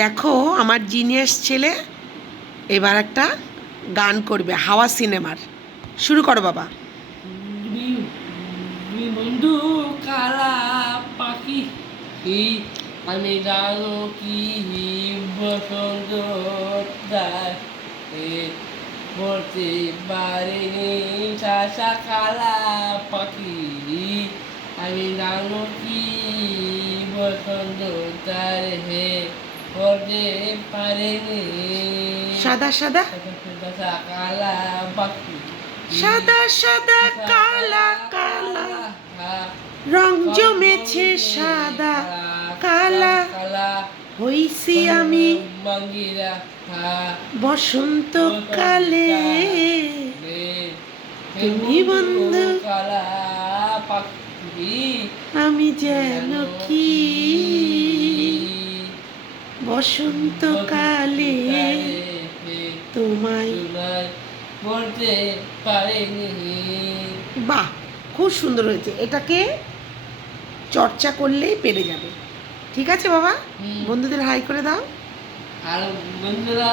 দেখো, আমার জিনিয়াস ছেলে এবার একটা গান করবে, হাওয়া সিনেমার। শুরু করো বাবা। বন্ধু কালা পাখি? আমি জানো কি বসন্ত বলতে পারিনি চাষা কালা পাখি। আমি জানো কি বসন্ত তার হে বলতে পারিনি সাদা সাদা? কালা পাখি সাদা সাদা কালা কালা। রং জমেছে সাদা কালা। কালা হইছি আমি বসন্তকালে তুমি বন্ধু। কালা আমি যেন কি বসন্তকালে তোমায় বলতে পারেনি। বাহ খুব সুন্দর হয়েছে। এটাকে চর্চা করলেই পেরে যাবে। ঠিক আছে বাবা? বন্ধুদের হাই করে দাও। আর বন্ধুরা